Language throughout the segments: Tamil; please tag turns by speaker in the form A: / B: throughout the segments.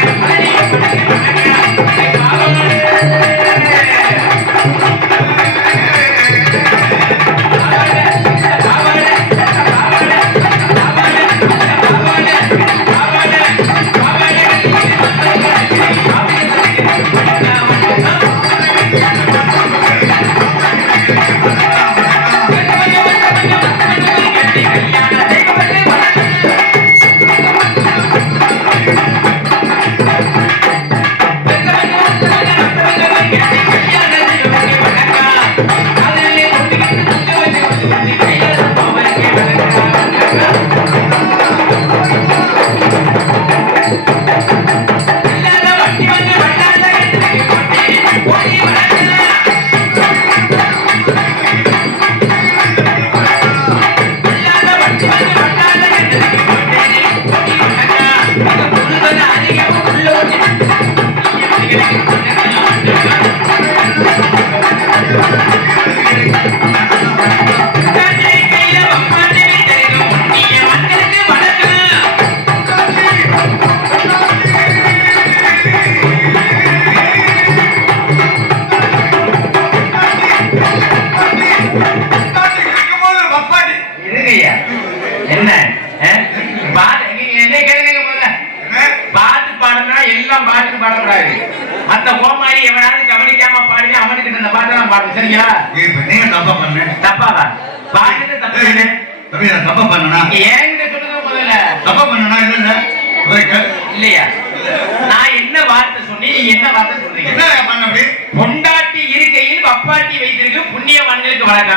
A: Thank you.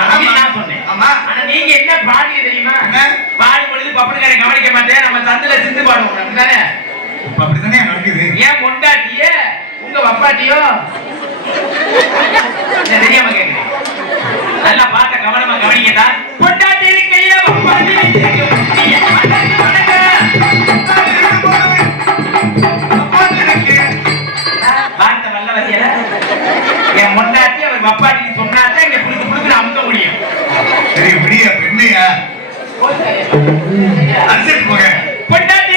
A: நான் சொன்னேன்.
B: ஆமா.
A: ஆனா நீங்க என்ன பாடுங்க தெரியுமா? பாடும் பொழுது பப்பனுக்காரன் கவனிக்க மாட்டேன். நம்ம சந்தில சிந்து பாடுவோம். அப்படிதானே
B: இப்ப அப்படித்தானே நடக்குது?
A: ஏன் பொண்டாட்டிய? உங்க வப்பாட்டியோ? தெரியாம கேக்குறேன் நல்லா பார்த்த கவனமா கவனிக்கதா பொண்டாட்டி இருக்கையில வப்பாட்டி வார்த்தை நல்ல வசியல என் முன்னாடி அவர் வப்பாட்டின்னு சொன்னாதான் இங்க புடுக்கு புடுக்குன்னு அமுக்க முடியும்
B: சரி பெண்ணையா அரிசிட்டு போக
A: பொண்டாட்டி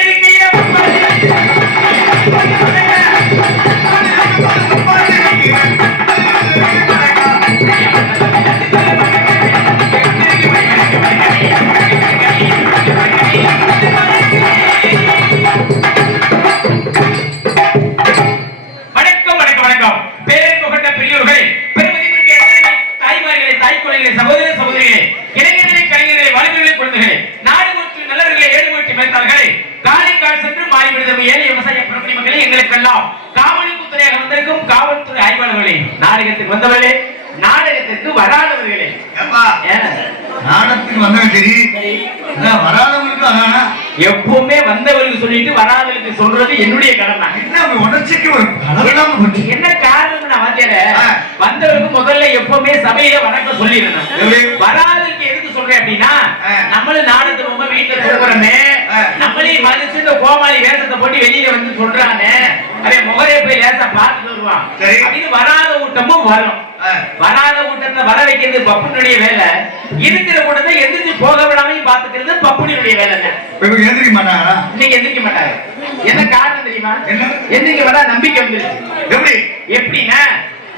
A: நாடகத்துக்கு வந்தவர்களே நாடகத்திற்கு வராதவர்களே?
B: நாடத்துக்கு வந்தவன் சரி. வராதவங்களுக்கு அதானா?
A: எப்பவுமே வந்தவர்களுக்கு சொல்லிட்டு வராதவர்களுக்கு சொல்றது என்னுடைய கடமை.
B: என்ன உணர்ச்சிக்கு ஒரு போச்சு?
A: என்ன காரணம் நான் வாத்தியார. வந்தவருக்கு முதல்ல எப்பவுமே சபையில வணக்கம் சொல்லிடணும்.
B: எப்படி?
A: அப்படின்னா. நம்மளும் நாடகத்தை ரொம்ப வீட்டுல. நம்மளையும் மதிச்சு இந்த கோமாளி வேஷத்தை போட்டு வெளியில வந்து சொல்றானே. அவன் முகரே போய் லேசா பார்த்துட்டு வருவான். அப்படின்னு வராத கூட்டமும் வரும். வராத கூட்டத்தை வர வைக்கிறது பப்புனுடைய வேலை. இருக்கிற கூட்டத்தை எந்திரிச்சு போக விடாமையும் பாத்துக்கிறது பப்புனுடைய வேலை தான்
B: எந்திரிக்க
A: இன்னைக்கு எந்திரிக்க மாட்டாங்க. என்ன காரணம் தெரியுமா? எந்திரிக்க மாட்டா நம்பிக்கை வந்துருச்சு.
B: எப்படி?
A: எப்படின்னா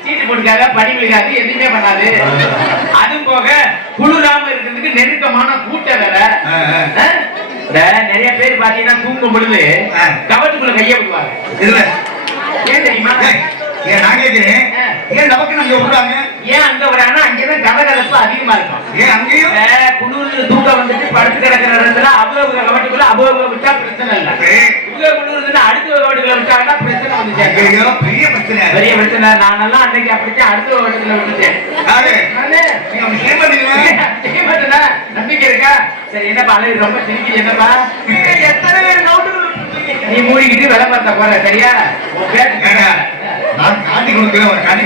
A: சீட்டு போட்டுக்காக விழுகாது எதுவுமே பண்ணாது. அதுவும் போக குளிராம இருக்கிறதுக்கு நெருக்கமான கூட்ட வேற. நிறைய பேர் பாத்தீங்கன்னா தூங்கும் பொழுது. கவட்டுக்குள்ள கைய விடுவாங்க.
B: இதுல
A: ஏன் தெரியுமா?
B: ஏன் நான் கேட்கிறேன். ஏன் நமக்கு நாங்க விடுறாங்க?
A: ஏன் அங்க வராங்கன்னா அங்கதான் கதகதப்பு அதிகமா இருக்கும்.
B: ஏன் அங்கேயும்?
A: குளிர்ல தூக்கம் வந்துட்டு படுத்து கிடக்கிற இடத்துல அவ்வளவு கவட்டுக்குள்ள அவ்வளவு விட்டா பிரச்சனை இல்ல. குளிர்ல அடுத்த கவட்டுக்குள்ள விட்டாங்கன்னா பிரச்சனை வந்து சேர்க்கும்.
B: ஐயோ பெரிய பிரச்சனை
A: பெரிய பிரச்சனை. நானெல்லாம் அன்னைக்கு அப்படித்தான் அடுத்த நானு.
B: செய்ய
A: மாட்டேனா? நம்பிக்கை இருக்கா? சரி என்னப்பா அழகு ரொம்ப சிரிக்குது. என்னப்பா? எத்தனை பேர் நீ மூடிக்கிட்டு வேலை பார்த்தா போற சரியா?
B: நான் காட்டி கொடுக்கிறேன் காட்டி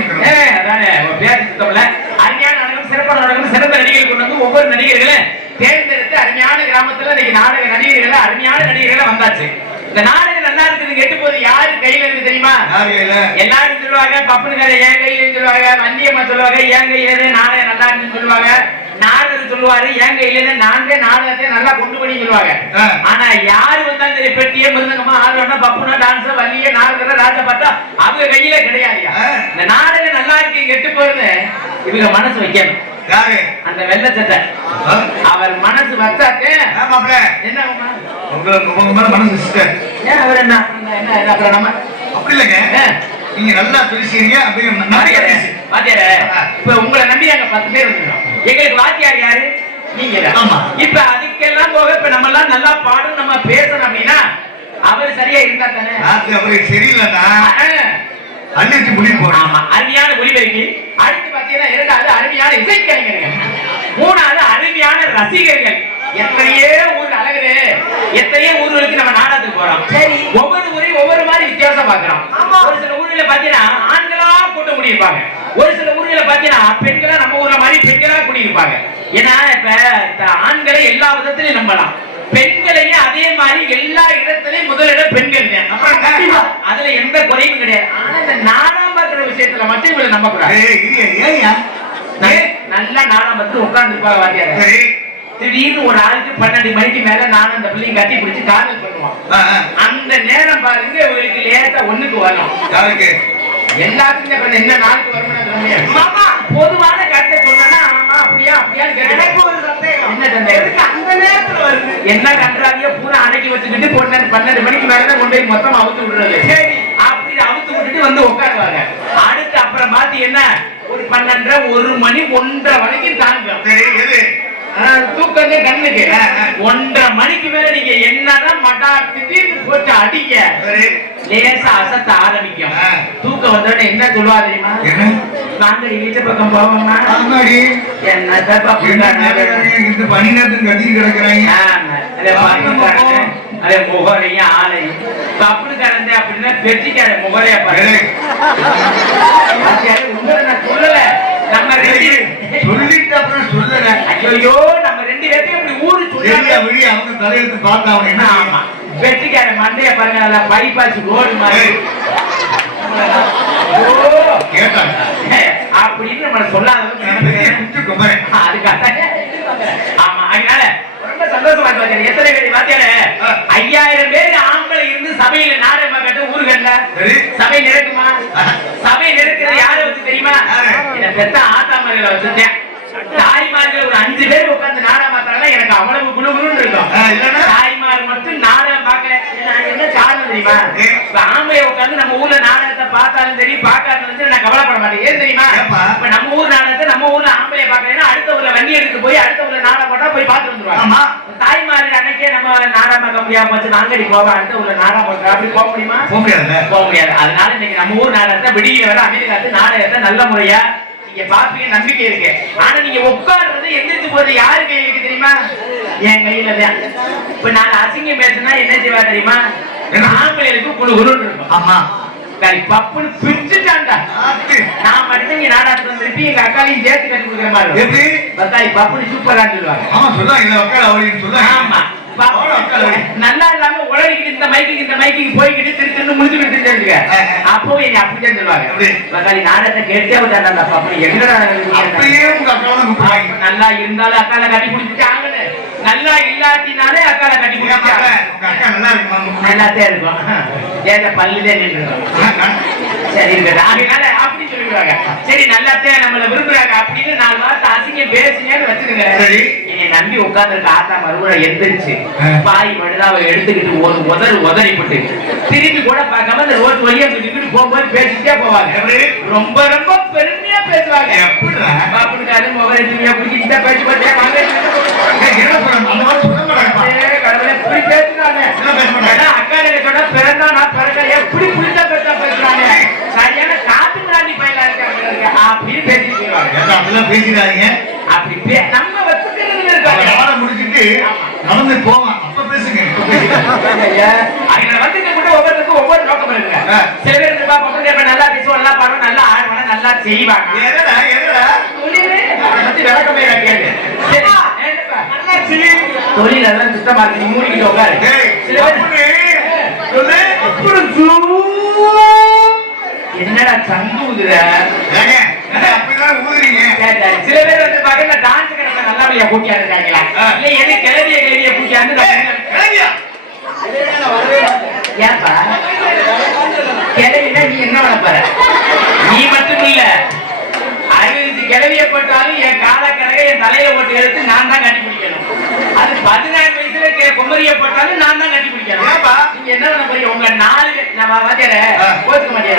A: அதானே உன் பேர் சுத்தமில்ல. அருமையான நாடகம் சிறப்பான நாடகம் சிறந்த நடிகர்கள் கொண்டு வந்து ஒவ்வொரு நடிகர்களை தேர்ந்தெடுத்து அருமையான கிராமத்துல இன்னைக்கு நாடக நடிகர்களை அருமையான நடிகர்களை வந்தாச்சு. இந்த நாடகம் நல்லா இருக்குது கெட்டு போது யாரு கையில இருக்கு தெரியுமா?
B: கையில?
A: எல்லாரும் சொல்லுவாங்க பப்புனுக்கார என் கையிலன்னு சொல்லுவாங்க வந்தியம்மா சொல்லுவாங்க என் கையில இருந்து நாடகம் நல்லா இருக்குன்னு சொல்லுவாங்க. நாடகம் சொல்லுவாரு என் கையில இருந்து நான்கே நாடகத்தை நல்லா கொண்டு பண்ணி சொல்லுவாங்க. ஆனா யாரு வந்தாலும் சரி பெட்டியே மிருதங்கமா ஆடுறோம்னா பப்புனா டான்ஸ் வள்ளிய நாடகம் ராஜ பார்த்தா அவங்க கையில கிடையாதுயா.
B: ஆ.
A: இந்த நாடகம் நல்லா இருக்கு கெட்டு போறது இவங்க மனசு வைக்கணும்.
B: யாரு?
A: அந்த வெள்ளை சட்டை? அவர் மனசு வச்சாத்தே
B: ஆ, மாப்பிள?
A: என்ன?
B: உங்களுக்கு உங்க மேல மனசு சிஸ்டர்
A: ஏன் அவர் என்ன என்ன என்ன அப்புறம் நம்ம
B: அப்படி இல்லைங்க.
A: ஆ.
B: நீங்க நல்லா பேசுறீங்க அப்படியே நிறைய பேசு
A: வாத்தியாரே, இப்ப உங்களை நம்பி நாங்க பத்து பேர் இருந்தோம். எங்களுக்கு வாத்தியார் யாரு? நீங்க.
B: ஆமா.
A: இப்ப அதுக்கெல்லாம் போக இப்ப நம்ம எல்லாம் நல்லா பாடும் நம்ம பேசணும் அப்படின்னா அவர் சரியா இருந்தா தானே?
B: ராத்திரி அவருக்கு சரியில்லைன்னா அன்னைக்கு முடிவு போறோம்
A: ஆமா அருமையான ஒளிபெருக்கி அடுத்து பாத்தீங்கன்னா இரண்டாவது அருமையான இசைக்கலைஞர்கள். மூணாவது அருமையான ரசிகர்கள். எத்தனையோ ஊர் அழகுது. எத்தனையோ ஊர்களுக்கு நம்ம நாடகத்துக்கு போறோம். சரி. ஒவ்வொரு ஊரையும் ஒவ்வொரு மாதிரி வித்தியாசம் பாக்குறோம் ஒரு சில ஊர்ல பாத்தீங்கன்னா ஆண்களா கூட்ட முடியிருப்பாங்க ஒரு சில ஊர்ல பாத்தீங்கன்னா பெண்களா நம்ம ஊர்ல மாதிரி பெண்களா குடியிருப்பாங்க. ஏன்னா இப்ப ஆண்களை எல்லா விதத்திலையும் நம்பலாம். பெண்களையும் அதே மாதிரி எல்லா இடத்துலயும் முதலிடம் பெண்கள் தான். கண்டிப்பா அதுல எந்த குறையும் கிடையாது. ஆனா இந்த பார்க்கிற விஷயத்துல மட்டும் இவங்களை நம்ப கூடாது? நல்லா நாடகம் பார்த்து உட்கார்ந்து வாத்தியார?
B: சரி.
A: திடீர்னு ஒரு ஆளுக்கு பன்னெண்டு மணிக்கு மேல நானும் அந்த பிள்ளைங்க கட்டி பிடிச்சு காதல்
B: ஆ.
A: அந்த நேரம் பாருங்க இவருக்கு லேசா ஒண்ணுக்கு வரும்
B: யாருக்கு?
A: எல்லாத்துக்கும் இப்ப என்ன நாளுக்கு வரும்னு சொல்ல முடியாது. மாமா, பொதுவான கருத்தை சொன்னா ஆமா அப்படியா அப்படியான்னு கேட்டு என்ன சந்தேகம்?
C: அந்த நேரத்துல வருது?
A: என்ன கன்றாவிய பூரா அடக்கி வச்சுக்கிட்டு பன்னெண்டு பன்னெண்டு மணிக்கு மேலதான் கொண்டு போய் மொத்தம் அவுத்து விடுறது? சரி. அப்படி அவுத்து விட்டுட்டு வந்து உட்காருவாங்க. அடுத்த ஒன்னரை ஒரு மணி ஒன்றரை வரைக்கும் தாங்கும்.
B: சரி எது?
A: ஆ, தூக்கங்க கண்ணுக்கு. ஒன்றரை மணிக்கு மேல நீங்க என்னதான் மட்டா திடீர்னு போட்டு அடிக்க
B: சரி.
A: லேசா அசத்த ஆரம்பிக்கும். தூக்கம் வந்தோடனே என்ன சொல்லுவா தெரியுமா? வாங்க வீட்டு பக்கம்
B: ஆமாடி
A: என்ன
B: பனி நேரத்துக்கு கத்திட்டு கிடக்குறாங்க.
A: அதே முகரையும் அப்படின்னா பெற்றிக்காத முகரைய சொல்லல. நம்ம ரெண்டு
B: சொல்லிட்டு அப்புறம் சொல்லல.
A: ஐயோ நம்ம ரெண்டு பேர்த்தையும் இப்படி ஊரு
B: வெளிய அவங்க தலையெழுத்து பார்த்தா அவன் என்ன
A: ஆமா. வெற்றிக்கார மண்டைய பாருங்க நல்லா பைபாஸ் ரோடு மாதிரி. அப்படின்னு நம்மள சொல்லாத
B: நான் பெரிய குத்து குமரன்
A: அதுக்காக ஆமா அதனால ரொம்ப சந்தோஷமா இருக்கு எத்தனை பேர் பாத்தியால? ஐயாயிரம் பேர் ஆண்கள் இருந்து சபையில நாடகம் கட்ட ஊர்கள்ல. சபை நிரக்குமா? சபை நிரக்கிறது யாரை வச்சு தெரியுமா? என்ன பெத்த ஆத்தாமர்களை வச்சிருந்தேன் தாய்மார்கள் ஒரு அஞ்சு பேர் உட்கார்ந்து நாடகம் பார்த்தாங்கன்னா எனக்கு அவ்வளவு குழுகுழுன்னு இருக்கும்
B: ஆ, இல்லைன்னா?
A: தாய்மார் மட்டும் நாடகம் பார்க்கல ஏன்னா, என்ன காரணம் தெரியுமா
B: ஏ.
A: இப்ப ஆம்பளை உட்கார்ந்து நம்ம ஊர்ல நாடகத்தை பார்த்தாலும் சரி பார்க்காதாலும் சரி நான் கவலைப்பட மாட்டேன். ஏன் தெரியுமா? இப்ப நம்ம ஊர் நாடகத்தை நம்ம ஊர்ல ஆம்பளை பார்க்கலைன்னா அடுத்த ஊர்ல வண்டி எடுத்து போய் அடுத்த ஊர்ல நாடகம் போட்டா போய் பார்த்து வந்துருவாங்க. தாய்மார்கள் அன்னைக்கே நம்ம நாடகம் பார்க்க முடியாம போச்சு நாங்கடி போவா அடுத்த ஊர்ல நாடகம் போட்டா அப்படி போக முடியுமா?
B: போக
A: முடியாது. அதனால இன்னைக்கு நம்ம ஊர் நாடகத்தை விடிய வர அமெரிக்காத்து நாடகத்தை நல்ல முறையா நீங்க பாப்பீங்க நம்பிக்கை இருக்கு. ஆனா நீங்க உட்கார்றது எந்திரிச்சு போறது யாரு கையில இருக்கு தெரியுமா? என் கையில தான். இப்ப நான் அசிங்கம் பேசுனா என்ன செய்வா தெரியுமா?
B: என்ன?
A: ஆம்பளைகளுக்கு குழு குழுன்னு இருக்கும்
B: ஆமா.
A: பப்புன்னு பிரிச்சுட்டாண்டா. நான் மட்டும் இங்க எங்க அக்காலையும் சேர்த்து கட்டி கொடுக்குற மாதிரி பத்தாய் பப்புன்னு சூப்பரான்னு சொல்லுவாங்க.
B: ஆமா
A: ஆமா.
B: அவ்வளவு உட்கார வை.
A: நல்லா இல்லாம உலகிட்டு இந்த மைக்கு இந்த மைக்கு போய்கிட்டு திரு திரு
B: ஆ.
A: அப்போ என்னை அப்படிதான் சொல்லுவாங்க. நாடகத்தை கேட்டே விட்டாண்டா அப்படி எங்கடா?
B: அப்படியே உங்க அக்காவை
A: நல்லா இருந்தாலும் அக்கால கட்டி பிடிச்சிட்டாங்கன்னு நல்லா இல்லாட்டினாலே அக்கால கட்டி
B: நல்லா
A: நல்லாத்தான் இருக்கும். பல்லுதே நின்று சரி இருக்கட்டும் அதனால அப்படி சொல்லிடுவாங்க சரி நல்லாத்தான் நம்மள விரும்புறாங்க அப்படின்னு நாலு மாசம் அசிங்கம் பேசினேன்னு வச்சுக்கோங்க.
B: சரி.
A: என்னை நம்பி உட்கார்ந்துருக்க ஆத்தா மறுபடியும் எந்திரிச்சு. பாய் மடுதாவை எடுத்துக்கிட்டு ஒரு உதறு உதறிப்பட்டு திரும்பி கூட பார்க்காம அந்த ரோட்டு வழியா சுத்திக்கிட்டு போகும்போது பேசிட்டே போவாங்க? ரொம்ப ரொம்ப பெருமையா பேசுவாங்க
B: எப்படிடா?
A: துணியா குடிக்கிட்டு பேசி பார்த்தே வாங்க
B: ஏய், என்ன சொல்றாங்க அந்த மாதிரி சொல்ல
A: கடவுளே, இப்படி பேசுறாங்க.
B: என்ன பேச மாட்டாங்க?
A: ஏன்னா, அக்காளுக்கு சொன்னா பிறந்தா நான் பிறக்கல. எப்படி புளித்த பெருசா பேசுறாங்க? சரியான காட்டு மிராண்டி பயலா இருக்காங்க. அப்படின்னு.
B: ஏன்டா அப்படிலாம் பேசிடாதீங்க
A: அப்படி பே- நம்ம வச்சுக்கிறதுல இருக்காங்க.
B: முடிச்சிட்டு நடந்து போவான் அப்ப பேசுங்க இப்ப பேசிடாதீங்க.
A: ஐயா, அதுல வந்துட்டு கூட ஒவ்வொருத்தருக்கும் ஒவ்வொரு நோக்கம் இருக்கு.
B: ஆ.
A: சில பேர் இருப்பா, பொம்பளை இருப்பா, நல்லா பேசுவோம், நல்லா பாடுவோம், நல்லா ஆடுவாங்க, நல்லா செய்வாங்க.
B: எதடா
A: பத்தி விளக்கமே கேளு. தொழில் அதெல்லாம் சுத்தமா இருக்கு நீ மூடிக்கிட்டு உட்காரு. என்னடா சங்கு கேட்டாரு. சில பேர் வந்து பாத்தீங்கன்னா டான்ஸ் கணக்கு நல்லபடியா கூட்டியா இருக்காங்களா. இல்ல எது கிளவிய கிளவிய கூட்டியாந்து? ஏப்பா கிளவினா நீ என்ன போற நீ மட்டும் கிளவிய போட்டாலும் என் கால கடையை என் தலையில போட்டு எடுத்து நான் தான் கட்டி பிடிக்கணும் அது பதினாறு வயசுல கே- குமரிய போட்டாலும் நான் தான்? நீங்க என்ன பண்ண போறீங்க? உங்க நாலு மாட்டேற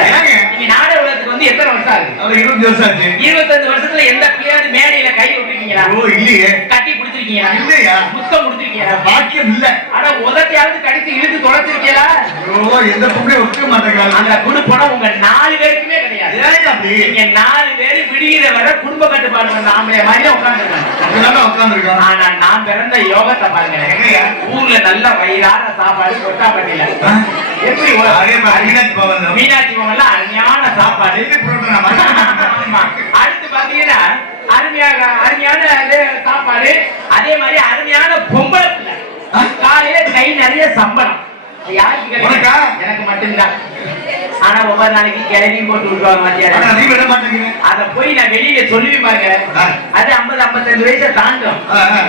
B: ஏங்க?
A: நீங்க நாடக உலகத்துக்கு வந்து எத்தனை வருஷம் ஆகுது?
B: இருபது வருஷம் ஆச்சு.
A: இருபத்தஞ்சு வருஷத்துல எந்த பிள்ளையாவது மேடையில கை விட்டுருக்கீங்களா?
B: ஓ இல்லையே.
A: கட்டி பிடிச்சிருக்கீங்களா?
B: இல்லையா?
A: முத்தம் கொடுத்துருக்கீங்களா?
B: பாக்கியம் இல்ல.
A: ஆனா உதட்டையாவது கடிச்சு இழுத்து தொலைச்சிருக்கீங்களா?
B: ஓ எந்த பொண்ணையும் ஒத்துக்க மாட்டேங்கிறாங்க
A: அந்த குடுப்பணம் உங்க நாலு பேருக்குமே கிடையாது. நீங்க நாலு பேரு விடுகிற வரை குடும்ப கட்டுப்பாடு வந்த ஆம்பளை மாதிரியே உட்காந்துருக்காங்க
B: உட்காந்துருக்கான்
A: ஆனா நான் பிறந்த யோகத்தை பாருங்க? ஊர்ல நல்ல வயிறான சாப்பாடு கொட்டாப்பட்டியில. எப்படி ஒரு-
B: அதே மாதிரி மீனாட்சி பவன்
A: மீனாட்சி பொங்கல்ல அருமையான சாப்பாடு. அடுத்து பாத்தீங்கன்னா அருமையாக அருமையான சாப்பாடு. அதே மாதிரி அருமையான பொம்பளை பிள்ளை. காலையில கை நிறைய சம்பளம்? எனக்கு மட்டும்தான். ஆனா ஒவ்வொரு நாளைக்கு கிளவியும் போட்டு விட்டுருவாங்க மத்தியானம்.
B: நீ விட மாட்டேங்கிறீங்க
A: அத போய் நான் வெளியில சொல்லி பாருங்க. அது 50 55 வயசை தாண்டும்.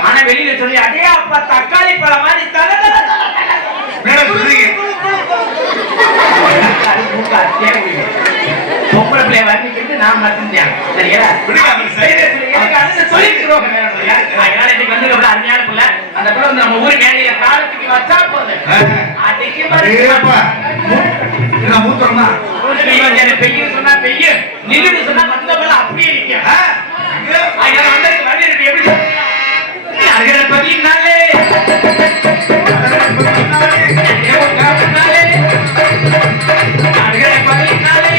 A: ஆனா வெளியில சொல்லி அதே அப்பா தக்காளி பழம் மாதிரி தல நான் மட்டும்தான் சரியா சொல்லிக்கிறோம் அதனால இன்னைக்கு வந்து எவ்வளவு அருமையான பிள்ளை. அந்த பிள்ளை வந்து நம்ம ஊர் மேலைய காலத்துக்கு வச்சா போதும்.
B: அன்னைக்கு பாருங்க. மூத்தம்னா
A: பெய்யும் சொன்னா பெய்யும். நின்று சொன்னா வந்த பிள்ளை அப்படியே
B: நிற்கும்
A: அதனால வந்ததுக்கு வந்து எனக்கு
C: எப்படி அருகரப்பதினாலே அருகரப்பதினாலே அருகரப்பதினாலே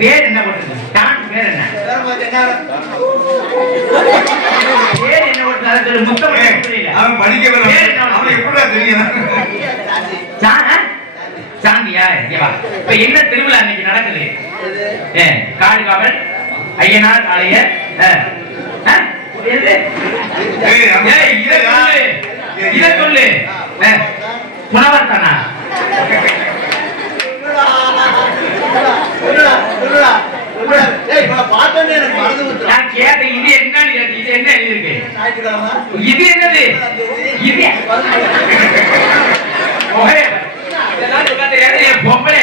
A: பேர் என்ன போட்டுருக்கு? டான்ஸ் பேர் என்ன? பேர் என்ன போட்டுருக்கு? அதை சொல்லு. முத்தம் புரியல.
B: அவன் படிக்க வரல
A: பேர் என்ன
B: அவன் எப்படிடா தெரியும்
A: சா- ஆ? சாந்தியா? இங்க வா. இப்ப என்ன திருவிழா இன்னைக்கு நடக்குது காடு காவல் ஐயனார் ஆலயர் ஆ. ஆ? எது?
B: ஏய், அவன்
A: ஏய், இத சொல்லு. இத இது என்னன்னு கேட்டேன். இது என்ன?
C: ஞாயிற்றுக்கிழமை
A: இது என்னது? இது பொம்பளை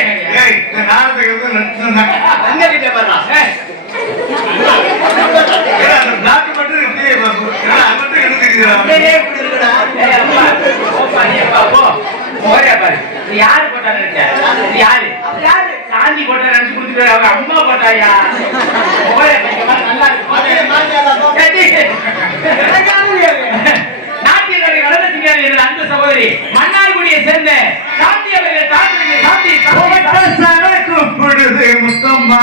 C: கிட்ட
B: என்ன
A: பாரு. யாரு போட்டா நினைச்ச? இது யாரு? சாந்தி போட்டா நினைச்சு கொடுத்துட்டு அவங்க அம்மா போட்டாயா? நல்லா இருக்கு.
C: அதே
A: போறியா?
C: மாஞ்சாலாம்
A: நாட்டிய நடிகை வளர்ந்த சிங்காரி என்ற அன்பு சகோதரி மன்னார்குடியை சேர்ந்த சாந்தி அவர்கள் சாந்தி சாந்தி
B: கூப்பிடுது முத்தம்மா.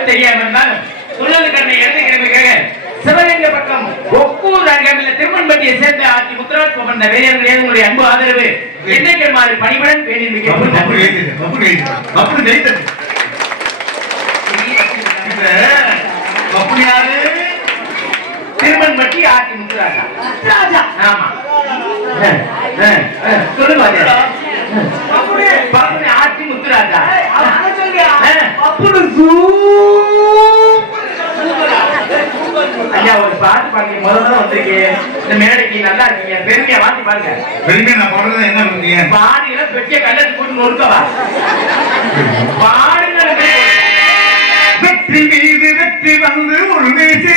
A: தெரிஞ்சிருந்தாலும் தெரியாம இருந்தாலும் சொல்லது கண்ணை இறந்து கிழமைக்காக சிவகங்கை பக்கம் ஒக்கூர் அருகாமையில் திருமண்பட்டியை சேர்ந்த ஆட்சி முத்துராஜ் போன்ற வேலையர்கள் உங்களுடைய அன்பு ஆதரவு என்னைக்கு மாறி பணிவுடன் பேணி மிக்க திருமண்பட்டி ஆட்சி முத்துராஜா ராஜா. ஆமா. பக்குனி ஆட்சி முத்துராஜா. ஐயா ஒரு பாட்டு பாருங்க முதல்ல வந்திருக்கீங்க இந்த மேடைக்கு நல்லா இருக்கீங்க. பெருமையா வாத்தி பாருங்க.
B: பெருமை நான் போடுறது என்ன பண்ணீங்க
A: பாடியில பெரிய கல்லத்து போட்டு நொறுக்கவா பாடுங்க
B: வெற்றி மீது வெற்றி வந்து ஒரு மீசே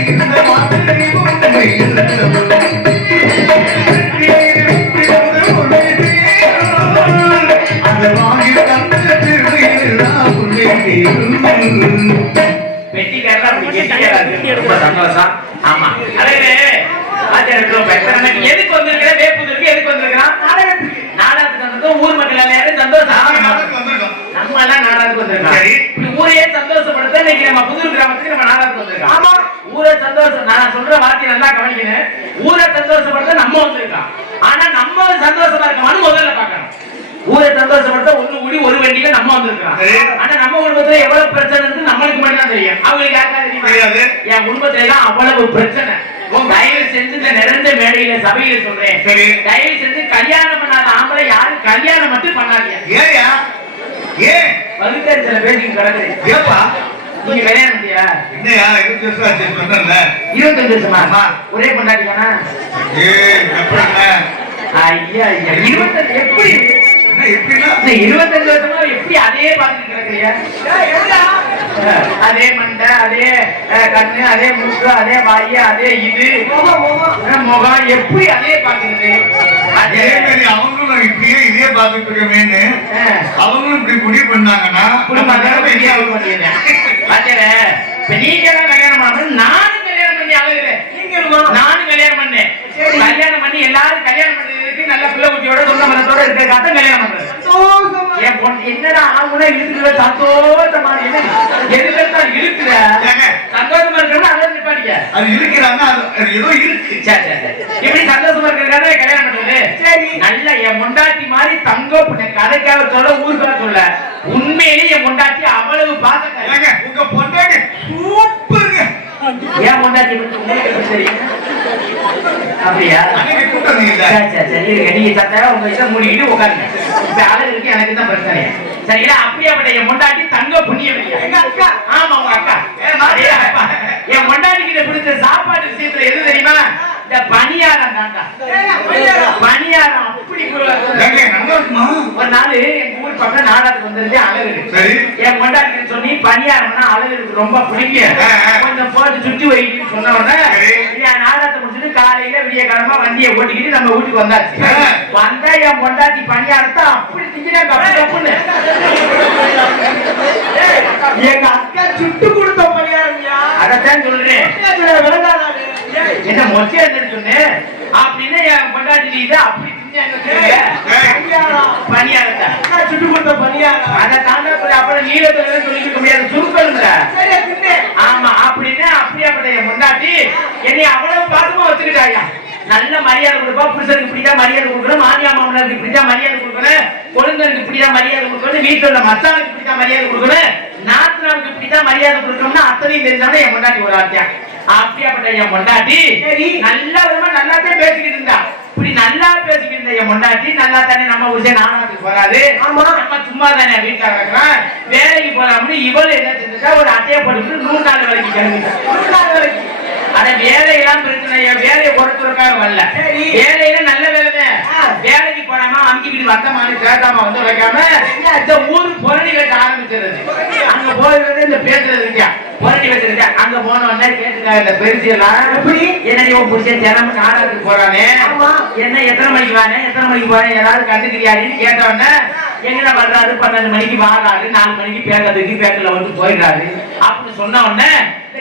A: மணி எதுக்கு வந்திருக்கிற? வேப்புதற்கு எதுக்கு வந்திருக்கிறான் நாடகத்துக்கு. நாடகத்துக்கு வந்ததும் ஊர் மக்கள் எல்லாரும் சந்தோஷம். நம்ம எல்லாம் நாடகத்துக்கு வந்திருக்கோம் ஊரையே சந்தோஷப்படுத்த இன்னைக்கு நம்ம புதூர் கிராமத்துக்கு நம்ம நாடகத்துக்கு வந்திருக்கோம் ஆமா. ஊரை சந்தோஷம். நான் சொல்ற வார்த்தையை நல்லா கவனிக்கணும். ஊரை சந்தோஷப்படுத்த நம்ம வந்திருக்கோம் ஆனா நம்ம சந்தோஷமா இருக்கமான்னு முதல்ல பார்க்கணும். ஊரை சந்தோஷப்படுத்த ஒண்ணு கூடி ஒரு வண்டியில நம்ம வந்திருக்கிறோம். ஆனா நம்ம குடும்பத்துல எவ்வளவு பிரச்சனை இருக்கு? நம்மளுக்கு மட்டும் தான் தெரியும். அவங்களுக்கு யாருக்கா தெரியுமா?
B: தெரியாது.
A: என் குடும்பத்துல எல்லாம் அவ்வளவு பிரச்சனை. தயவு செஞ்சு இந்த நிறைந்த மேடையில சபையில சொல்றேன்.
B: சரி.
A: தயவு செஞ்சு கல்யாணம் பண்ணாத ஆம்பளை யாரும் கல்யாணம் மட்டும் பண்ணாதீங்க.
B: ஏயா ஏன்?
A: வகுத்தறிச்சல சில பேருக்கு கிடக்குது.
B: ஏப்பா?
A: நீங்க கல்யாணம் பண்ணியா
B: என்னையா இருபத்தி வருஷம் ஆச்சு சொன்னல
A: இருபத்தஞ்சு வருஷமா? ஒரே
B: ஏய் எப்படிங்க
A: ஐயா ஐயா இருபத்தஞ்சு எப்படி இருபத்தஞ்சு வருஷமா எப்படி அதே பார்த்துட்டு அஹ், அதே மண்டை அதே கண்ணு அதே மூக்கு அதே வாய் அதே இது. முகம் எப்படி அதே பாக்குறது
B: அதே மாதிரி அவங்களும் இப்படியே இதே பார்த்துட்டு இருக்கமேன்னு
A: அஹ்,
B: அவங்களும் இப்படி முடிவு பண்ணாங்கன்னா
A: நீங்க கல்யாணம் பண்ணணும், நானும் கல்யாணம் பண்ணி அழுகிறேன். நானும் கல்யாணம் பண்ணேன். கல்யாணம் பண்ணி எல்லாரும் கல்யாணம் பண்றதுக்கு நல்ல பிள்ளை குட்டியோட சொந்த மனத்தோட இருக்கிறதுக்காக தான் கல்யாணம் பண்றது. என் பொண்ணு என்னடா ஆகுனா இழுத்துக்கிற சந்தோஷமா? என்ன எதுக்கு இழுக்கிற சந்தோஷமா இருக்கணும்னா அதை நிப்பாட்டிக்க.
B: அது இருக்கிறாங்க அது ஏதோ இருக்கு.
A: சரி, சரி, சரி. இப்படி சந்தோஷமா இருக்கிறதுக்காக கல்யாணம் பண்றது? சரி. நல்ல என் முண்டாட்டி மாதிரி தங்க கதைக்காக சொல்ல ஊருக்காக சொல்ல உண்மையிலேயே என் முண்டாட்டி அவ்வளவு
B: ஏங்க, உங்க பொண்டாட்டி
A: ஏன் உங்களுக்கு அப்படியா? சரி சரி சரி. இருங்க. நீங்க சத்தா உங்க இதை மூடிக்கிட்டு உட்காருங்க. இப்ப எனக்கு தான் பிரச்சனை சரிங்களா அப்படியாப்பட்ட என் முண்டாட்டி தங்க புண்ணியம் எங்க அக்கா? ஆமா உங்க அக்கா. என் முண்டாட்டி கிட்ட பிடிச்ச சாப்பாடு விஷயத்துல எது தெரியுமா? இந்த பணியாரம் தாண்டா பணியாரம். அப்படி ஒரு நாள் எங்க ஊர் பக்கம் நாடகத்துக்கு வந்திருந்து அழகு
B: சரி.
A: என் கொண்டாடி சொல்லி பணியாரம்னா அழகுக்கு ரொம்ப பிடிக்கும். கொஞ்சம் போட்டு சுத்தி வைக்கின்னு சொன்ன உடனே. என் நாடகத்தை முடிச்சுட்டு காலையில விடிய காலமா வண்டியை ஓட்டிக்கிட்டு நம்ம வீட்டுக்கு வந்தாச்சு. வந்தா என் பொண்டாட்டி பணியாரத்தை அப்படி திங்கினா கப்பு கப்புன்னு
D: எங்க அக்கா சுட்டு கொடுத்த பணியாரம்யா?
A: அதைத்தான் சொல்றேன். என்ன மொச்சை சொன்னேன் அப்படின்னு என் பொண்டாட்டி இதை அப்படி பணியாரத்தை
D: சுட்டு கொடுத்த பணியாரம்
A: அதை தாண்ட அப்புறம் நீளத்துல சொல்லிக்க முடியாது.
D: தின்னு.
A: ஆமா அப்படின்னு அப்படியாப்பட்ட என் முன்னாடி என்னை அவ்வளவு பாசமா வச்சுக்கிட்டாயா நல்ல மரியாதை கொடுப்பா புருஷனுக்கு இப்படிதான் மரியாதை கொடுக்கணும் மாமியா மாமனாருக்கு இப்படிதான் மரியாதை கொடுக்கணும் கொழுந்தனுக்கு இப்படிதான் மரியாதை கொடுக்கணும் வீட்டுல உள்ள மச்சானுக்கு இப்படிதான் மரியாதை கொடுக்கணும் நாத்தனாருக்கு இப்படிதான் மரியாதை கொடுக்கணும்னு அத்தனையும் தெரிஞ்சவன என் ஒரு வார்த்தையா. அப்படியாப்பட்ட என் பொண்டாட்டி. நல்ல விதமா நல்லாத்தான் பேசிக்கிட்டு இருந்தா இப்படி நல்லா பேசிக்கிட்டு இருந்த என் பொண்டாட்டி நல்லா தானே நம்ம ஊசே நாடகத்துக்கு போறாரு
D: ஆமா.
A: நம்ம சும்மா தானே வீட்டுல வேலைக்கு போலாம்னு இவளு என்ன செஞ்சுட்டா ஒரு அட்டையை போட்டுட்டு நூறு நாள் வேலைக்கு கிளம்பிட்டா அட வேலையெல்லாம் பிரச்சனை. வேலையை குறைக்கிறதுக்காக வரல. வேலையில நல்ல வேலை. வேலைக்கு போனாமா அங்கி வீடு வந்தமானு கேட்டாம வந்து வைக்காம இந்த ஊர் புரணி ஆரம்பிச்சிருது அங்க போகிறது இந்த பேசுறது இருக்கியா? புரணி வச்சிருக்கா. அங்க போன உடனே கேட்டுக்கா இந்த பெருசு எல்லாம்
D: எப்படி?
A: என்னடி உன் புருஷன் தினமும் நாடகத்துக்கு போறானே. என்ன எத்தனை மணிக்கு வானே எத்தனை மணிக்கு போறேன் ஏதாவது கண்டுக்கிறியாடின்னு கேட்ட உடனே எங்கடா வர்றாரு? பன்னெண்டு மணிக்கு வாராரு. நாலு மணிக்கு பேக்கத்துக்கு பேக்கல வந்து போயிடுறாரு. அப்படின்னு சொன்ன உடனே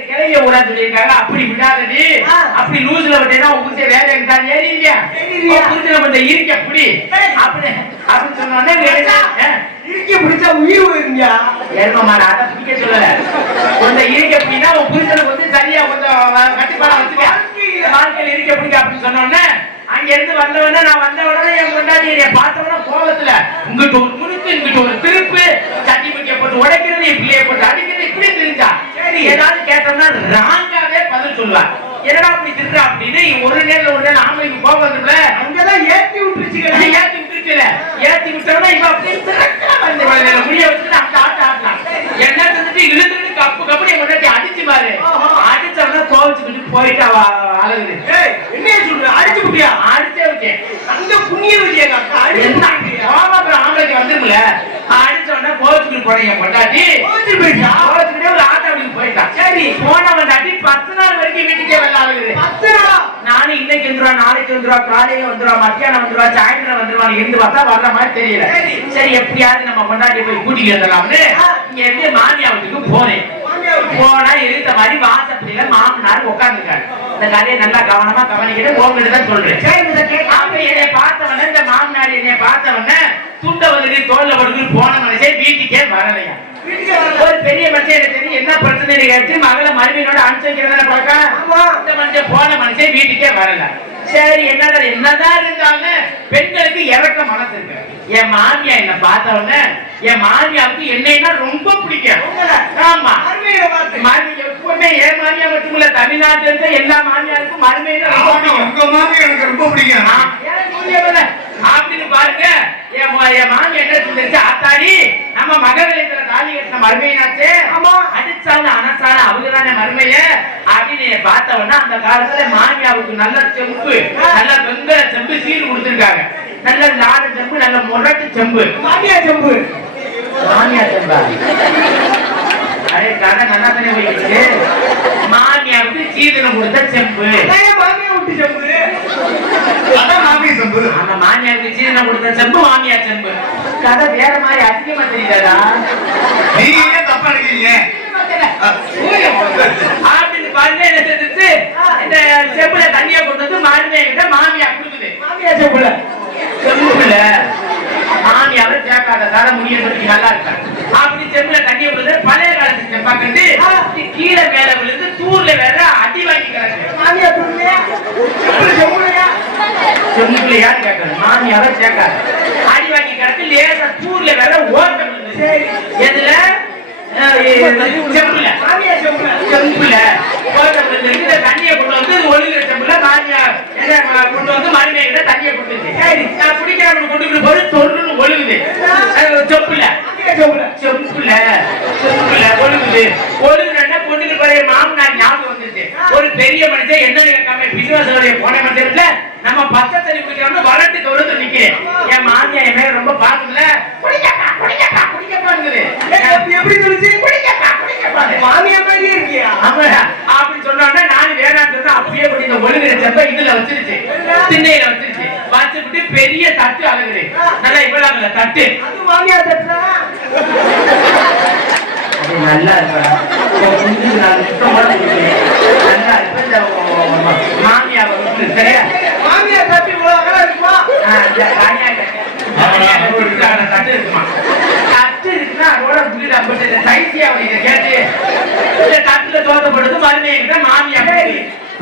A: கிளைய சொல்லியிருக்காங்க. அப்படி விடாதடி. அப்படி லூஸ்ல விட்டேன்னா உங்க புருஷன் வேலை இருந்தா ஏறி இல்லையா
D: ஏறி இல்லையா?
A: உன் புருஷனை கொஞ்சம் இருக்க அப்படி அப்படி அப்படின்னு சொன்ன உடனே வேலை
D: இருக்க பிடிச்சா உயிர்
A: ஏழ்மமா நான் அதை பிடிக்க சொல்லல. கொஞ்சம் இருக்க அப்படின்னா உன் புருஷனுக்கு வந்து சரியா கொஞ்சம் கட்டுப்பாடா வச்சுக்க. வாழ்க்கையில. இருக்க பிடிக்க அப்படின்னு சொன்ன உடனே அங்க இருந்து வந்த உடனே நான் வந்த உடனே என் கொண்டாடி என்னை பார்த்த உடனே கோபத்துல இங்கிட்ட ஒரு முறுக்கு இங்கிட்ட ஒரு திருப்பு. சட்டி முக்கிய போட்டு உடைக்கிறது பிள்ளைய போட்டு அடிக்கிறது இப்படி தெரிஞ்சா. சரி. ஏதாவது கேட்டோம்னா ராங்காவே பதில் சொல்லுவா என்னடா அப்படி திருடுறா அப்படின்னு ஒரு நேரம் ஒரு நேரம் கோபம்
D: அங்கதான் ஏத்தி விட்டுருச்சுங்க
A: நான் ஏத்தி விட்டுருச்சுல. ஏத்தி வளையல முடிய வச்சுட்டு அந்த ஆட்ட ஆட்டலாம். என்ன செஞ்சுட்டு இழுத்துக்கிட்டு கப்பு கப்புனு என் முன்னாடி அடிச்சு பாரு. அடிச்சவன கோவிச்சுக்கிட்டு போயிட்டா அழகுது.
D: என்ன சொல்ற அடிச்சு விட்டியா
A: அடிச்சே விட்டேன்.
D: அந்த புண்ணிய அடிச்சு
A: என்ன?
D: விட்டியா?
A: கோவம் என் பொண்டாட்டி.
D: கோவிச்சு போயிட்டா?
A: ஒரு ஆட்ட அப்படி போயிட்டா. சரி போன பொண்டாட்டி பத்து நாள் வரைக்கும் வீட்டுக்கே அழகுது.
D: பத்து நாளா?
A: நானும் இன்னைக்கு வந்துருவா நாளைக்கு வந்துருவா காலையில வந்துருவா மத்தியானம் வந்துருவா சாயந்தரம் வந்துருவான்னு இருந்து பார்த்தா வர்ற மாதிரி தெரியல
D: சரி.
A: எப்படியாவது நம்ம கொண்டாடி போய் கூட்டிட்டு வந்துடலாம்னு இங்க இருந்து மாமியா வீட்டுக்கு போனேன். போனா இருந்த மாதிரி வாசப்படியில மாமனார் உட்கார்ந்துருக்காரு இந்த கதையை நல்லா கவனமா கவனிக்கிட்டு உங்ககிட்ட தான் சொல்றேன்.
D: சரி இதை கேட்க
A: அப்ப என்னை பார்த்தவன இந்த மாமனார் என்னை பார்த்தவன துண்ட வந்து தோல்ல படுத்து போன மனுஷன் வீட்டுக்கே வரலையா. ஒரு பெரிய மனுஷன் தெரியும் என்ன பிரச்சனை கேட்டு மகளை மருமையோட அனுப்பிச்சு வைக்கிறதான
D: ஆமா.
A: பழக்கம் இந்த மனுஷன் போன மனுஷன் வீட்டுக்கே வரல. சரி என்னடா என்னதான் இருந்தாலும் பெண்களுக்கு இறக்க மனசு இருக்கு. என் மாமியா என்ன பார்த்த உடனே என் மாமியாவுக்கு என்னைன்னா ரொம்ப பிடிக்கும். ஆமா. மாமி எப்பவுமே என் மாமியா மட்டும் இல்ல தமிழ்நாட்டுல இருக்க எல்லா மாமியாருக்கும் மருமையில
B: உங்க மாமி எனக்கு ரொம்ப பிடிக்கும்.
A: அப்படின்னு பாருங்க. என் மாமி என்ன ஆத்தாடி நம்ம மகவிலத்துல தாலி கட்டின மருமையினாச்சே
D: ஆமா.
A: அடிச்சாலும் அணைச்சாலும் அவங்கதானே மருமைய அப்படின்னு என்னை பார்த்த உடனே அந்த காலத்துல மாமியாவுக்கு நல்ல செம்பு நல்ல வெங்கல செம்பு சீர் கொடுத்திருக்காங்க. நல்ல லாட செம்பு நல்ல முரட்டு செம்பு.
D: மாமியா செம்பு.
A: மாமியா செம்பா? அரே கதை நல்லா தானே போயிட்டு மாமியாவுக்கு சீதனம் கொடுத்த செம்பு.
D: மாமியா விட்டு செம்பு.
B: அதான் மாமி சம்பு.
A: ஆமா மாமியாருக்கு சீதனம் கொடுத்த செம்பு மாமியா செம்பு. கதை வேற மாதிரி அதிகமா தெரியுதாடா?
B: நீங்க ஏன் தப்பா நினைக்கிறீங்க
A: அப்படின்னு பாருங்க என்ன இந்த செம்புல தண்ணியை கொண்டு வந்து மாமியா கிட்ட மாமியா கொடுக்குது.
D: மாமியா செம்புல.
A: செம்புல. கேட்காத அந்த தலை முடிய சொல்லி நல்லா இருக்கா? அப்படி செம்புல தண்ணிய விழுந்து பழைய காலத்து செம்பா கண்டு கீழே மேல விழுந்து தூர்ல வேற அடி வாங்கி கிடக்கு.
D: மாமியா சொல்லுங்க எப்படி சொல்லுங்க
A: செம்புலையான்னு கேட்கறது மாமியாவை சேர்க்காது அடி வாங்கி கிடக்கு லேசா தூர்ல வேற ஓட்டம். எதுல? செம்புல.
D: மாமியா சொல்லுங்க
A: செம்புல. ஓட்டம் தண்ணியை கொண்டு வந்து ஒழுங்குற செம்புல மாமியா என்ன கொண்டு வந்து மறுமையை தண்ணியை கொண்டு நான் குடிக்காம கொண்டு போது தொண்டுன்னு ஒழுகுது அது செம்புல.
D: மாமியா சொல்லுங்க
A: செம்புல செம்புல ஒழுகுது ஒழுகுனா பொண்ணுக்கு பிறகு மாமனார் ஞாபகம் வந்துருச்சு. ஒரு பெரிய மனுஷன் என்ன கேட்காம விசுவாசனுடைய போன மனுஷன்ல நம்ம பச்சை தண்ணி குடிக்கிறோம்னு வளர்த்து கவுரத்து நிக்கிறேன் என் மாமியா என் மேல ரொம்ப பாக்கல குடிக்கப்பா
D: எப்படி- சொல்லுச்சு? மாமியா மாதிரியே இருக்கியா?
A: அப்படி சொன்னோம்னா நானும் வேணாம்னு சொன்னா அப்படியே இந்த ஒழுங்குற செப்ப இதுல வச்சிருச்சு. திண்ணையில வச்சிருச்சு. வச்சுக்கிட்டு பெரிய தட்டு அழகுது. நல்லா இவ்வளவு தட்டு.
D: அது மாமியா தட்டுனா
A: அது நல்லா விட்டு, சரியா?
D: மாமியா தட்டு இவ்வளவு அகலம் இருக்குமா?
A: தட்டு? தட்டு புரியுதா? பட் இந்த சைஸே அவன் இதை கேட்டு, இந்த தட்டுல சோத்தை போடுறது மறுமையை கிட்ட மாமியா.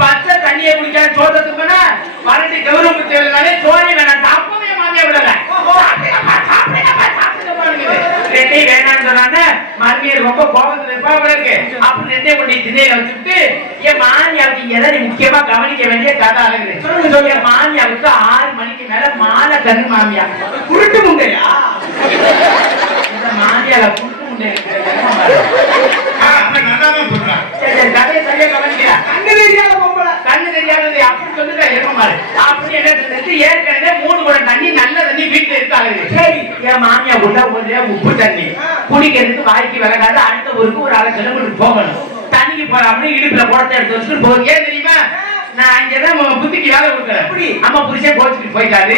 A: பச்சை தண்ணியை குடிக்காத சோத்தை துப்புனா, வறண்டு கௌரவம் தேவையில்லாத சோறே வேணாம். அப்பவே மாமியா விடல. ரெண்டையும் வேணாம்னு சொன்னாங்க மறுமையை ரொம்ப கோபத்துல இருப்பா அவளுக்கு அப்படி ரெண்டே கொண்டு திண்ணையில வச்சுட்டு என் மாமியாவுக்கு எதை நீ முக்கியமா கவனிக்க வேண்டிய கதை அழகுது சொல்லுங்க சொல்லுங்க மாமியாவுக்கு ஆறு மணிக்கு மேல மாலை கண்ணு மாமியா
D: குருட்டு முண்டையா
A: இந்த மாமியால முடியாது
B: ஆ, அப்ப நல்லாதான் சொல்றான்.
A: கதையை சரியா கவனிக்கிறா.
D: கண்ணு தெரியாத பொம்பளை.
A: கண்ணு தெரியாதது அப்படி சொல்லுங்க எருமாறு அப்படி என்ன ஏற்கனவே மூணு குடம் தண்ணி நல்ல தண்ணி வீட்டுல இருக்கு அழகு சரி என் மாமியா உள்ள ஒரே உப்பு தண்ணி. குடிக்கிறதுக்கு வாய்க்கு விளங்காத அடுத்த ஊருக்கு ஒரு அரை கிலோமீட்டர் போகணும். தண்ணிக்கு போற அப்படி இடுப்புல குடத்தை எடுத்து வச்சுட்டு ஏன் தெரியுமா? நான் அங்கதான் புத்திக்கு வேலை கொடுக்குறேன்.
D: எப்படி?
A: அம்மா புருஷன் கோச்சுட்டு போயிட்டாரு.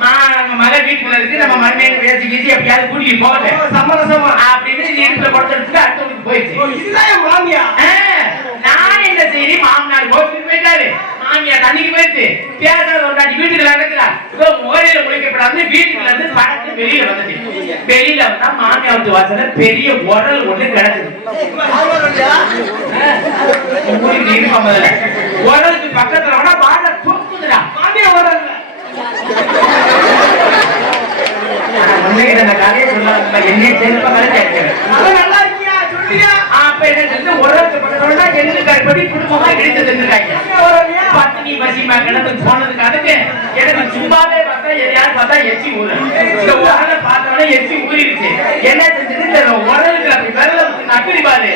A: மா- நம்ம மகன் வீட்டுக்குள்ள இருக்கு நம்ம மருமையை பேசி பேசி எப்படியாவது கூட்டிட்டு போகல
D: சமரசமா
A: அப்படின்னு நீ இடுப்புல குடத்தை எடுத்துட்டு அடுத்த ஊருக்கு போயிடுச்சு.
D: இதுதான் மாமியா?
A: நான் என்ன செய்தி? மாமனார் கோச்சுட்டு போயிட்டாரு. மாமியா தண்ணிக்கு போயிடுச்சு. பேசுறது ஒன்றாடி வீட்டுக்குள்ள நடக்குறா இதோ மோரையில முளைக்கப்படாது வீட்டுக்குள்ள இருந்து படத்து வெளியில வந்துச்சு. வெளியில வந்தா மாமியா வந்து வாசல பெரிய உரல் ஒண்ணு கிடக்குது. உரலுக்கு பக்கத்துல வேணா வாழ தூக்குதுடா.
D: மாமியா
A: உண்மையில அந்த கதையை சொல்லாத என்னைய செல்வ கதை கேட்கிறேன்
D: நல்லா இருக்கியா? சொல்லியா
A: அப்ப என்ன செஞ்சு உரலுக்கு பக்கத்துல எள்ளு கருப்படி குடும்பமா
D: மாமியா வரலையா
A: பத்தினி பசிமா கிடந்து போனதுக்கு அதுக்கு எனக்கு சும்மாவே பார்த்தா எதையாவது பார்த்தா எச்சி இந்த உரலை பார்த்தோன்னே எச்சி ஊறிடுச்சு. என்ன செஞ்சது? இந்த உரலுக்கு அப்படி விரல பாரு.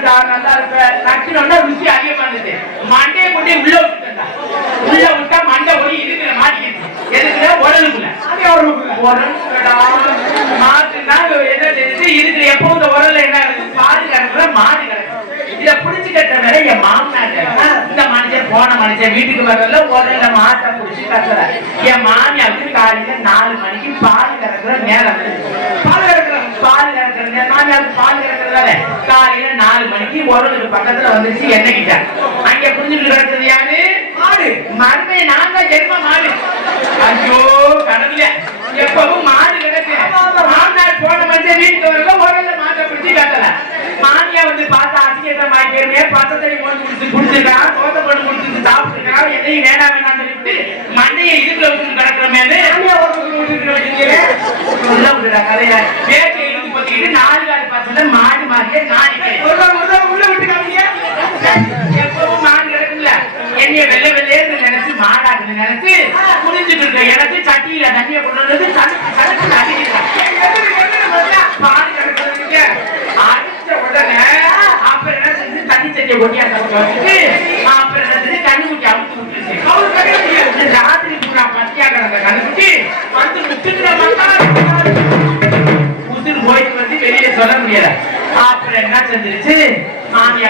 D: மாமியா
A: நல்லா இருப்ப நக்கினோம்னா ருசி அதிகமா இருந்துச்சு மண்டையை கொண்டு உள்ள விட்டுட்டா உள்ள விட்டா மண்டை போய் இருக்கிற மாட்டிக்கிச்சு எதுக்குல உரலுக்குள்ள
D: மாமியா வரல
A: மாட்டுனா என்ன செஞ்சு இருக்கிற எப்போ இந்த உரல்ல என்ன இருக்கு பாடு கிடக்குற மாடு கிடக்கு இத புடிச்சு கட்ட வேற என் மாமனார் இந்த மனுஷன் போன மனுஷன் வீட்டுக்கு வரல உரல்ல மாட்டை புடிச்சு கட்டுற என் மாமியாவுக்கு காலையில நாலு மணிக்கு பால் கறக்குற நேரம் பால் கறக்குற பால் கறக்குற நேரம் மாமியாவுக்கு பால் கறக்குறதால காலையில நாலு மணிக்கு உரலுக்கு பக்கத்துல வந்துச்சு எண்ணெய்கிட்ட அங்க புரிஞ்சுட்டு கிடக்குறது யாரு? மாடு. மருமையை நான் தான் ஜென்ம மாடு. ஐயோ கடவுளே. எப்பவும் மாடு கிடக்கு. மாமனார் போன மனுஷன் வீட்டுக்கு வரல உரல்ல மாட்டை பிடிச்சி கட்டல மாமியா வந்து பார்த்தா அசிங்கத்தை பச்சை தண்ணி போட்டு குடிச்சு குடிச்சிருக்கான் தோட்ட போட்டு குடிச்சு சாப்பிட்டுருக்கான் எதையும் வேண்டாம் வேண்டாம் சொல்லிவிட்டு மண்டையை இதுக்குள்ள விட்டு கிடக்குறமே
D: மாமியா வரல விட்டுட்டு வச்சிருக்கீங்க
A: உள்ள விட்டுடா கதையில. வேட்டை பத்திக்கிட்டு நாலு கால் பசங்க மாடு மாதிரியே நிக்கிறேன்
D: உள்ள உள்ள உள்ள விட்டு காமிங்க
A: எப்பவும் மாடு கிடக்குல்ல என்னைய வெள்ளை வெள்ளையன்னு நினைச்சு மாடாக்குன்னு நினைச்சு புரிஞ்சுட்டு இருக்க எனக்கு சட்டியில தண்ணியை கொண்டு வந்து சடுக்கு அடிக்கிறான் பால் கிடக்குறதுக்கு அடிச்ச உடனே அப்புறம் என்ன செஞ்சு தண்ணி சட்டியை பக்கம் வச்சுட்டு அப்புறம் என்ன செஞ்சு கண்ணு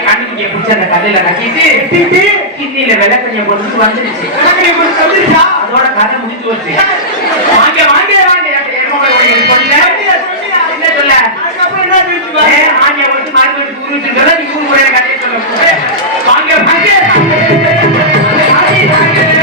A: கண்ணுக்குட்டியை பிடிச்சி அந்த கதையில கட்டிட்டு கட்டிட்டு. கிட்னியில வெள்ளக்கண்ணியை பொறுத்து வந்துடுச்சு
D: வெள்ளக்கண்ணியை பொறுத்து வந்துடுச்சா
A: அதோட கதை முடிஞ்சு போச்சு. வாங்க வாங்க வாங்க. வாங்க வாங்க வாங்க. வாங்க